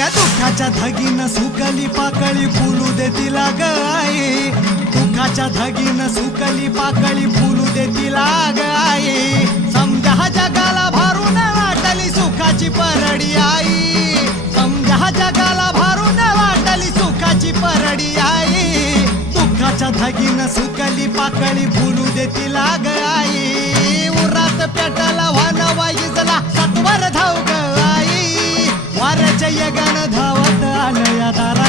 ग दुःखाच्या धगीनं सुकली पाकळी फुलू दे तिला ग आई, दुःखाच्या धगीनं सुकली पाकळी फुलू दे तिला ग आई. समजा जगाला भारून वाटली सुखाची परडी आई, समजा जगाला भारून वाटली सुखाची परडी आई. दुःखाच्या धगीनं सुकली पाकळी फुलू दे तिला ग आई. उरात पेटला वान वाईजला सत्वर धाव ग आई, वाऱ्याच्या यगानं धावत आलं या दारा